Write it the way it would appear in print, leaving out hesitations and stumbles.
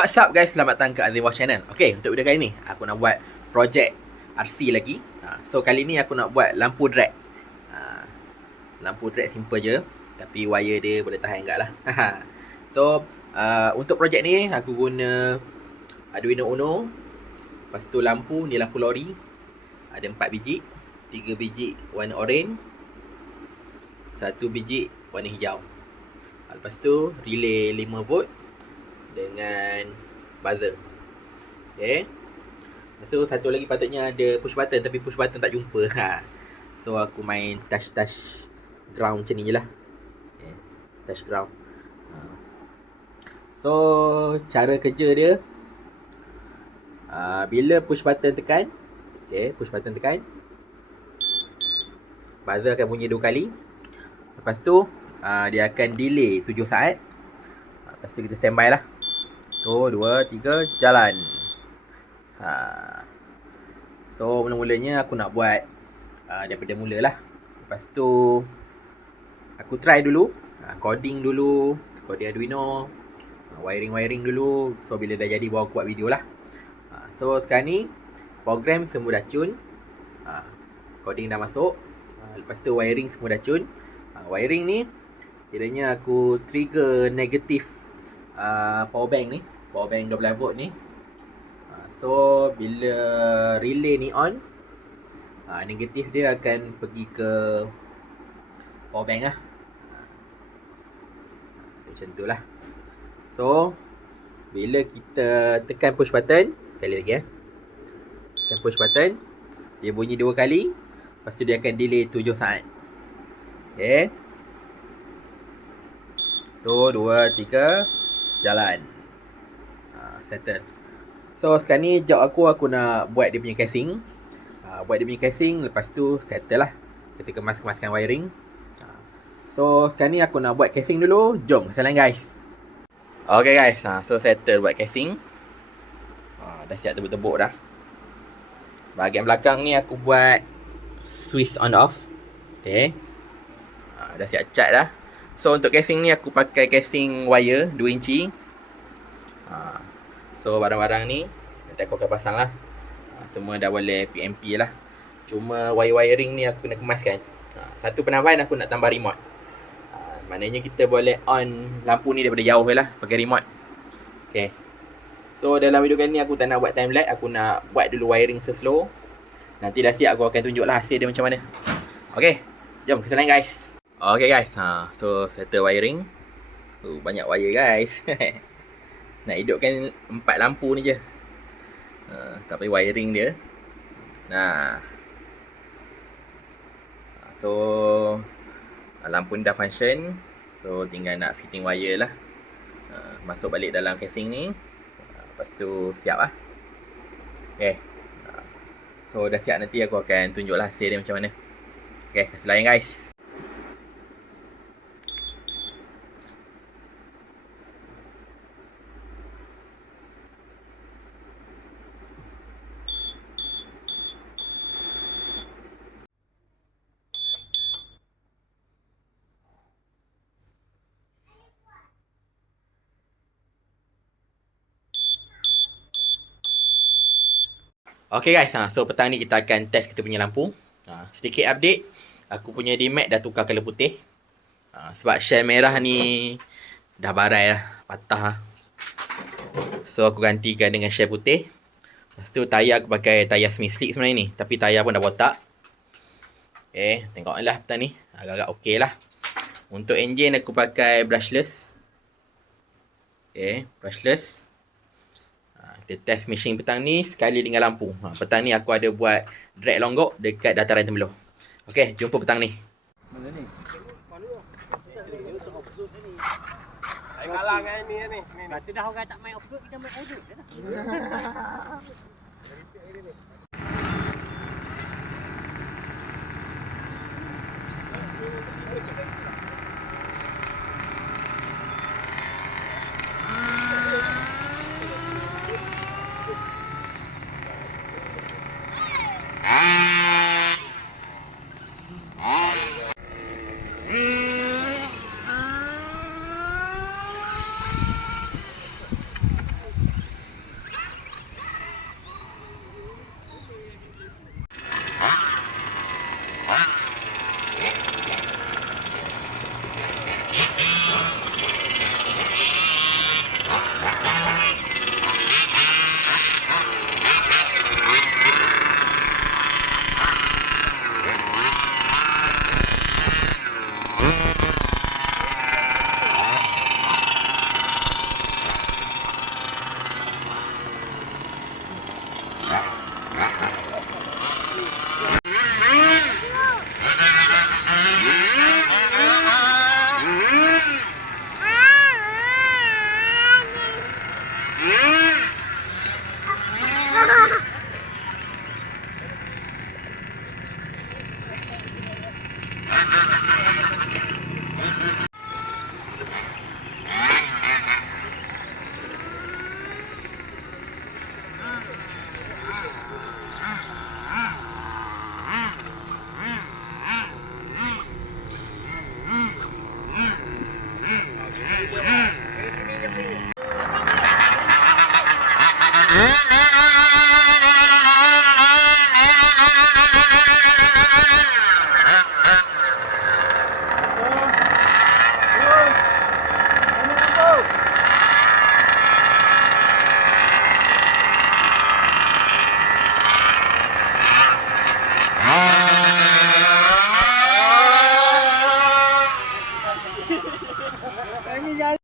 What's up guys, selamat datang ke Azimwa Channel. Okay, untuk video kali ni aku nak buat projek RC lagi. So kali ni aku nak buat lampu drag. Lampu drag simple je, tapi wire dia boleh tahan enggak lah. So untuk projek ni aku guna Arduino Uno. Lepas tu lampu, ni lampu lori. Ada 4 biji, 3 biji warna oren, 1 biji warna hijau. Lepas tu relay 5 volt dengan buzzer. Okay. Lepas tu satu lagi patutnya ada push button, tapi push button tak jumpa. So aku main touch ground macam ni je lah. Okay. Touch ground. So cara kerja dia, bila push button tekan, okay, push button tekan, buzzer akan bunyi 2 kali. Lepas tu dia akan delay 7 saat. Lepas tu kita standby lah. 1, 2, 3, jalan. So mula-mulanya aku nak buat daripada mula lah. Lepas tu aku try dulu, coding Arduino, wiring dulu. So bila dah jadi baru aku buat video lah. So sekarang ni program semua dah cun, coding dah masuk. Lepas tu wiring semua dah cun. Wiring ni kiranya aku trigger negatif power bank 12 volt ni. So bila relay ni on, negatif dia akan pergi ke power bank lah. Macam tu lah. So bila kita tekan push button, sekali lagi tekan push button, dia bunyi 2 kali. Lepas tu dia akan delay 7 saat. Okay, 1, 2, 3, jalan. Settle. So sekarang ni job aku nak buat dia punya casing. Lepas tu settle lah. Kita kemaskan wiring. So sekarang ni aku nak buat casing dulu. Jom kita lain guys. Okay guys, so settle buat casing. Dah siap tebuk-tebuk dah. Bahagian belakang ni aku buat switch on off. Okay, dah siap cat dah. So untuk casing ni aku pakai casing wire 2 inci. So barang-barang ni nanti aku akan pasang lah. Semua dah boleh PMP lah. Cuma wiring ni aku kena kemaskan. Satu penambahan aku nak tambah remote. Maknanya kita boleh on lampu ni daripada jauh je lah pakai remote. Okay. So dalam video kali ni aku tak nak buat time lapse. Aku nak buat dulu wiring slow. Nanti dah siap aku akan tunjuk lah hasil dia macam mana. Okay, jom kita lain guys. Okay guys, so settle wiring. Banyak wire guys. Nak hidupkan 4 lampu ni je. Tapi wiring dia. So lampu ni dah function. So tinggal nak fitting wire lah. Masuk balik dalam casing ni. Lepas tu siap lah. Okay. So dah siap, nanti aku akan tunjuk lah hasil dia macam mana. Okay, saya layan guys. Okay guys, so petang ni kita akan test kita punya lampu. Sedikit update, aku punya DMAC dah tukar colour putih. Sebab shell merah ni dah barai lah, patah lah. So aku gantikan dengan shell putih. Lepas tu tayar aku pakai tayar Smith Slick sebenarnya ni, tapi tayar pun dah botak. Okay, tengoklah petang ni, agak-agak ok lah. Untuk enjin aku pakai brushless. Okay, brushless. Kita test mesin petang ni sekali dengan lampu. Petang ni aku ada buat drag longgok dekat dataran Temeloh. Okey, jumpa petang ni. Mana ni? Saya kalah dengan ni. Nanti dah orang tak main off-road, kita main off-road je lah. Kami jangan